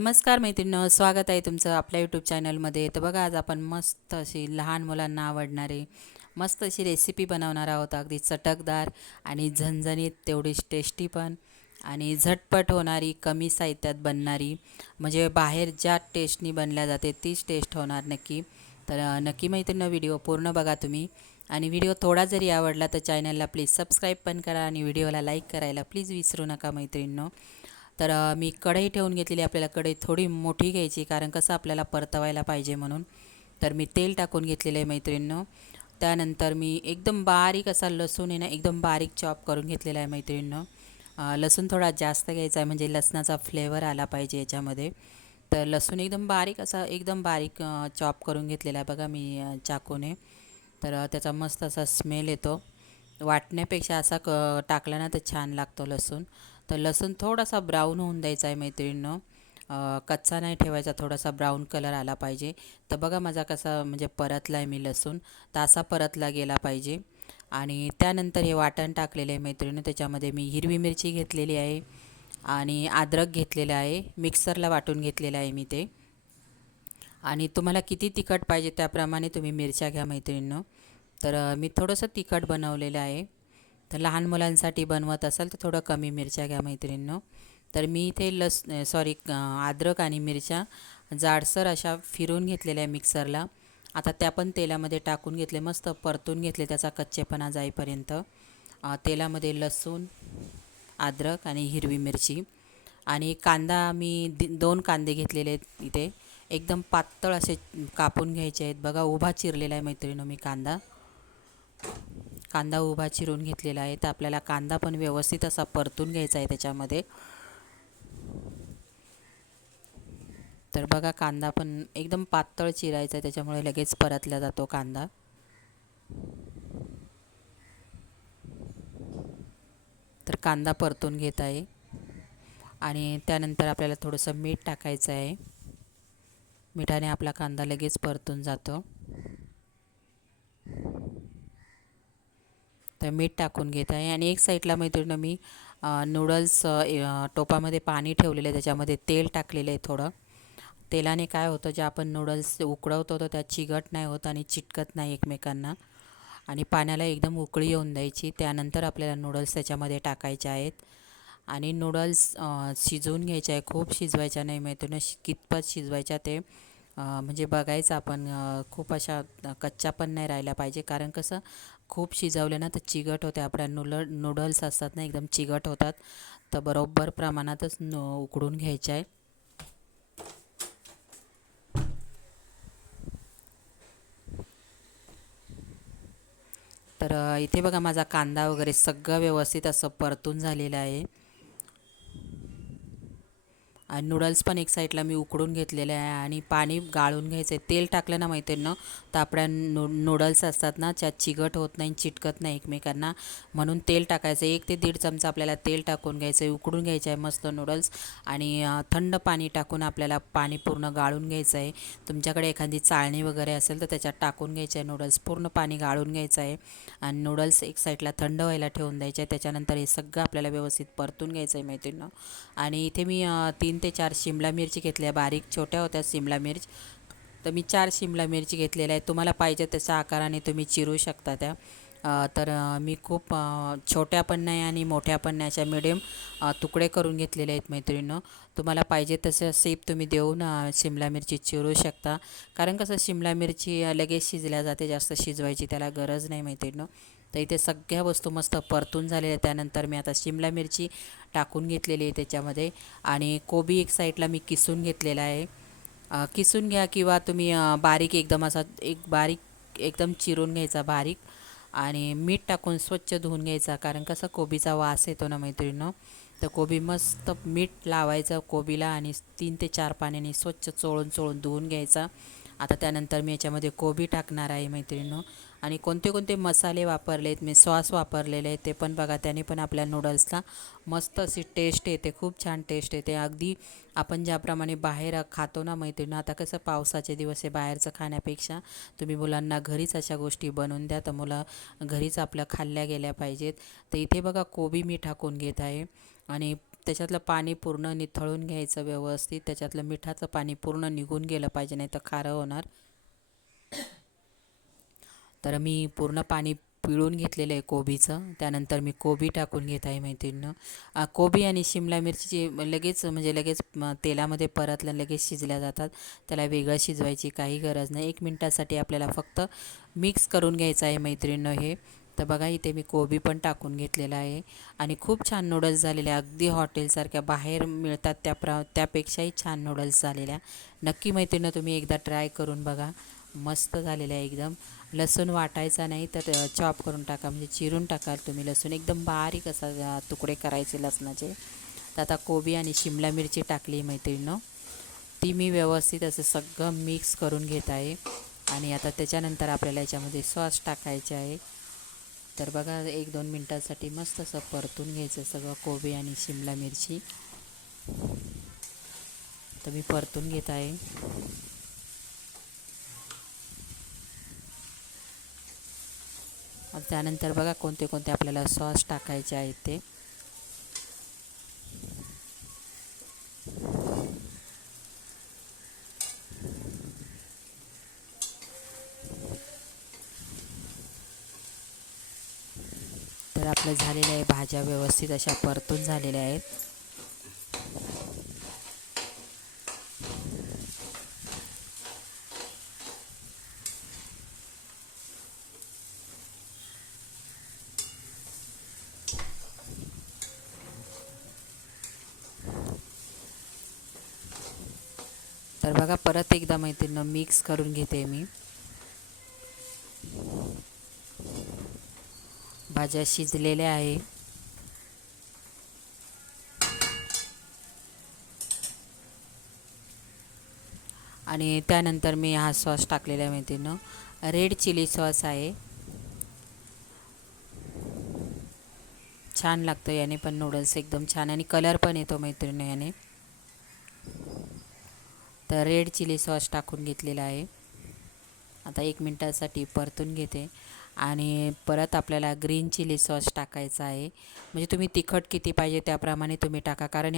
नमस्कार मैत्रिणी स्वागत आहे तुमचं आपल्या यूट्यूब चॅनलमध्ये तर बघा आज आपण मस्त अशी लहान मुलांना आवडणारी मस्त अशी रेसिपी बनवणार आहोत. अगदी चटकदार आणि झणझणीत तेवढीच टेस्टी पण आणि झटपट होणारी कमी साहित्यात बनणारी म्हणजे बाहेर ज्या टेस्टनी बनल्या जाते तीच टेस्ट होणार नक्की. तर नक्की मैत्रिणीनं व्हिडिओ पूर्ण बघा तुम्ही. आणि व्हिडिओ थोडा जरी आवडला तर चॅनलला प्लीज सबस्क्राईब पण करा आणि व्हिडिओला लाईक करायला प्लीज विसरू नका मैत्रिणींनो. तर मी कढई ठेवून घेतलेली आपल्याला कढई थोडी मोठी घ्यायची कारण कसं आपल्याला परतवायला पाहिजे म्हणून. तर मी तेल टाकून घेतलेलं आहे मैत्रिणीनं. त्यानंतर मी एकदम बारीक असा लसूण आहे ना एकदम बारीक चॉप करून घेतलेला आहे मैत्रिणीनं. लसूण थोडा जास्त घ्यायचा आहे म्हणजे लसणाचा फ्लेवर आला पाहिजे याच्यामध्ये. तर लसूण एकदम बारीक असा एकदम बारीक चॉप करून घेतलेला आहे बघा मी चाकूने. तर त्याचा मस्त असा स्मेल येतो. वाटण्यापेक्षा असा क टाकला ना तर छान लागतो लसूण. तर लसूण थोडासा ब्राऊन होऊन द्यायचा आहे मैत्रिणीनं. कच्चा नाही ठेवायचा थोडासा ब्राऊन कलर आला पाहिजे. तर बघा माझा कसा म्हणजे परतला आहे मी लसूण. तर असा परतला गेला पाहिजे. आणि त्यानंतर हे वाटण टाकलेले आहे मैत्रिणी त्याच्यामध्ये मी हिरवी मिरची घेतलेली आहे आणि अद्रक घेतलेलं आहे. मिक्सरला वाटून घेतलेलं आहे मी ते. आणि तुम्हाला किती तिखट पाहिजे त्याप्रमाणे तुम्ही मिरच्या घ्या मैत्रिणीनं. तर मी थोडंसं तिखट बनवलेलं आहे. तर लहान मुलांसाठी बनवत असाल तर थोडं कमी मिरच्या घ्या मैत्रिणीनं. तर मी इथे लस सॉरी अद्रक आणि मिरच्या जाडसर अशा फिरून घेतलेल्या आहे मिक्सरला. आता त्या पण तेलामध्ये टाकून घेतले मस्त परतून घेतले त्याचा कच्चेपणा जाईपर्यंत. तेलामध्ये लसूण अद्रक आणि हिरवी मिरची आणि कांदा मी दि दोन कांदे घेतलेले आहेत इथे. एकदम पातळ असे कापून घ्यायचे आहेत. बघा उभा चिरलेला आहे मैत्रिणी मी कांदा. कांदा उभा चिरून घेतलेला आहे. तर आपल्याला कांदा पण व्यवस्थित असा परतून घ्यायचा आहे त्याच्यामध्ये. तर बघा कांदा पण एकदम पातळ चिरायचा आहे त्याच्यामुळे लगेच परतला जातो कांदा. तर कांदा परतून घेत आहे. आणि त्यानंतर आपल्याला थोडंसं मीठ टाकायचं आहे. मिठाने आपला कांदा लगेच परतून जातो. तर मीठ टाकून घेत आहे. आणि एक साईडला मैत्रिणी मी नूडल्स टोपामध्ये पाणी ठेवलेलं आहे. त्याच्यामध्ये तेल टाकलेलं आहे थोडं. तेलाने काय होतं जे आपण नूडल्स उकडवतो तर त्यात चिगट नाही होत आणि चिटकत नाही एकमेकांना. आणि पाण्याला एकदम उकळी येऊन द्यायची. त्यानंतर आपल्याला नूडल्स त्याच्यामध्ये टाकायचे आहेत. आणि नूडल्स शिजवून घ्यायचे आहे. खूप शिजवायच्या नाही मैत्रिणी. कितपत शिजवायच्या ते म्हणजे बघायचं आपण. खूप अशा कच्च्या पण नाही राहिल्या पाहिजे. कारण कसं खूप शिजवले ना तर चिगट होते. आपल्या नुल नूडल्स असतात ना एकदम चिगट होतात. तर बरोबर प्रमाणातच न उकडून घ्यायचे आहे तर इथे बघा माझा कांदा वगैरे सगळं व्यवस्थित असं परतून झालेलं आहे. आणि नूडल्स पण एक साईडला मी उकडून घेतलेले आहे आणि पाणी गाळून घ्यायचं आहे. तेल टाकलं ना माहिती ना तर आपल्या नू नूडल्स असतात ना त्यात चिकट होत नाही चिटकत नाही एकमेकांना. म्हणून तेल टाकायचं एक ते दीड चमचा आपल्याला तेल टाकून घ्यायचं आहे. उकडून घ्यायचं आहे मस्त नूडल्स आणि थंड पाणी टाकून आपल्याला पाणी पूर्ण गाळून घ्यायचं आहे. तुमच्याकडे एखादी चाळणी वगैरे असेल तर त्याच्यात टाकून घ्यायचं आहे नूडल्स पूर्ण पाणी गाळून घ्यायचं आहे. आणि नूडल्स एक साईडला थंड व्हायला ठेवून द्यायचे. आहे त्याच्यानंतर हे सगळं आपल्याला व्यवस्थित परतून घ्यायचं आहे मैत्रिणीनं. आणि इथे मी तीन ते ते चार शिमला मिरची घेतल्या. बारीक छोट्या होत्या शिमला मिर्च. तर मी चार शिमला मिरची घेतलेल्या आहेत. तुम्हाला पाहिजे तशा आकाराने तुम्ही चिरू शकता त्या. तर मी खूप छोट्या पण नाही आणि मोठ्या पण नाही अशा मिडियम तुकडे करून घेतलेले आहेत मैत्रिणीनं. तुम्हाला पाहिजे तसं सेप तुम्ही देऊन शिमला मिरची चिरू शकता. कारण कसं शिमला मिरची लगेच शिजल्या जाते जास्त शिजवायची त्याला गरज नाही मैत्रिणीनं. तर इथे सगळ्या वस्तू मस्त परतून झालेल्या त्यानंतर मी आता शिमला मिरची टाकून घेतलेली आहे त्याच्यामध्ये. आणि कोबी एक साईडला मी किसून घेतलेला आहे. किसून घ्या किंवा तुम्ही बारीक एकदम असा एक बारीक एकदम चिरून घ्यायचा बारीक. आणि मीठ टाकून स्वच्छ धुवून घ्यायचा कारण कसं कोबीचा वास येतो ना मैत्रिणीनं? तर कोबी मस्त मीठ लावायचं कोबीला आणि तीन ते चार पाण्याने स्वच्छ चोळून चोळून धुवून घ्यायचा. आता त्यानंतर मी याच्यामध्ये कोबी टाकणार आहे मैत्रिणीनं. आणि कोणते कोणते मसाले वापरले आहेत मी सॉस वापरलेले आहेत ते पण बघा त्याने पण आपल्या नूडल्सला मस्त अशी टेस्ट येते खूप छान टेस्ट येते. अगदी आपण ज्याप्रमाणे बाहेर खातो ना मैत्रिणी आता कसं पावसाचे दिवस आहे बाहेरचं खाण्यापेक्षा तुम्ही मुलांना घरीच अशा गोष्टी बनवून द्या तर मुलं घरीच आपल्या खाल्ल्या गेल्या पाहिजेत. तर इथे बघा कोबी मी टाकून घेत आहे आणि त्याच्यातलं पाणी पूर्ण निथळून घ्यायचं व्यवस्थित त्याच्यातलं मिठाचं पाणी पूर्ण निघून गेलं पाहिजे नाही तर खारं होणार. तर मी पूर्ण पाणी पिळून घेतलेलं आहे कोबीचं. त्यानंतर मी कोबी टाकून घेत आहे मैत्रिणीनं. कोबी आणि शिमला मिरची लगेच म्हणजे लगेच तेलामध्ये परतल्या लगेच शिजल्या जातात. त्याला वेगळं शिजवायची काही गरज नाही. एक मिनटासाठी आपल्याला फक्त मिक्स करून घ्यायचं आहे मैत्रिणीनं हे. तर बघा इथे मी कोबी पण टाकून घेतलेला आहे. आणि खूप छान नूडल्स झालेल्या अगदी हॉटेलसारख्या बाहेर मिळतात त्या प्रा त्यापेक्षाही छान नूडल्स झालेल्या. नक्की मैत्रिणीनं तुम्ही एकदा ट्राय करून बघा. मस्त झालेलं आहे एकदम. लसूण वाटायचा नाही तर चॉप करून टाका म्हणजे चिरून टाकाल तुम्ही लसूण. एकदम बारीक असा तुकडे करायचे लसणाचे. तर आता कोबी आणि शिमला मिरची टाकली मैत्रिणीनं. ती मी व्यवस्थित असं सगळं मिक्स करून घेत आहे. आणि आता त्याच्यानंतर आपल्याला याच्यामध्ये सॉस टाकायचे आहे. तर बघा एक दोन मिनटासाठी मस्त असं परतून घ्यायचं सगळं कोबी आणि शिमला मिरची. तर मी परतून घेत आहे. त्यानंतर बघा कोणते कोणते आपल्याला सॉस टाकायचे आहेत ते. तर आपलं झालेलं आहे भाज्या व्यवस्थित अशा परतून झालेल्या आहेत. तर बघा परत एकदा मैत्रिणीनं मिक्स करून घेते मी. भाज्या शिजलेल्या आहे. आणि त्यानंतर मी हा सॉस टाकलेला आहे मैत्रिणीनं. रेड चिली सॉस आहे. छान लागतं याने पण नूडल्स एकदम छान. आणि कलर पण येतो मैत्रिणी याने. तर रेड चिली सॉस टाकून घेतलेला आहे. आता एक मिनटासाठी परतून घेते. आणि परत आपल्याला ग्रीन चिली सॉस टाकायचा आहे. म्हणजे तुम्ही तिखट किती पाहिजे त्याप्रमाणे तुम्ही टाका. कारण